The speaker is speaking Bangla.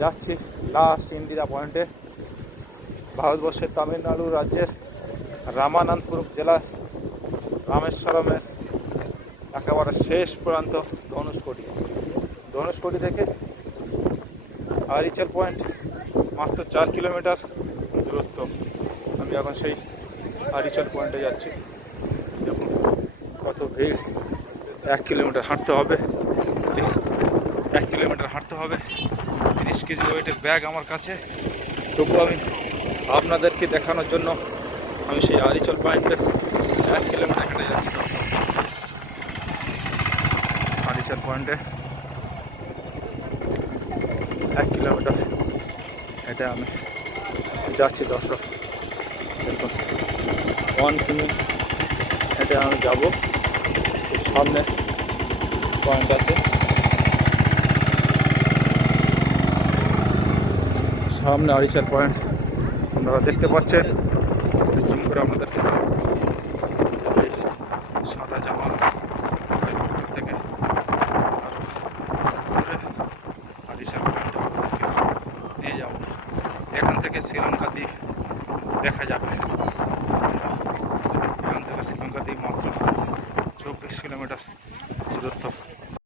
যাচ্ছি। লাস্ট ইন্দিরা পয়েন্টে ভারতবর্ষের তামিলনাড়ু রাজ্যের রামানন্দপুরম জেলার রামেশ্বরমের একেবারে শেষ প্রান্ত ধনুষকোটি। ধনুষকোটি থেকে আরিচল পয়েন্ট মাত্র চার কিলোমিটার দূরত্ব। আমি এখন সেই আরিচল পয়েন্টে যাচ্ছি। দেখুন কত ভিড়। এক কিলোমিটার হাঁটতে হবে। এক কিলোমিটার হাঁটতে হবে। তিরিশ কেজি ওয়েটের ব্যাগ আমার কাছে। তবু আমি আপনাদেরকে দেখানোর জন্য আমি সেই আরিচল পয়েন্টের এক কিলোমিটার হেঁটে যাচ্ছি। আরিচল পয়েন্টে এক কিলোমিটার হেঁটে আমি যাচ্ছি দর্শক। দেখুন ওয়ান কিমি হেঁটে আমি যাব। সামনে পয়েন্ট আছে। সামনে আড়িশার পয়েন্ট। আপনারা দেখতে পাচ্ছেন জুম করে আপনাদেরকে সাদা জামা থেকে আরও পয়েন্ট নিয়ে যাব। এখান থেকে শ্রীলঙ্কা দ্বীপ দেখা যাবে। এখান থেকে শ্রীলঙ্কা দ্বীপ মাত্র চব্বিশ কিলোমিটার দূরত্ব।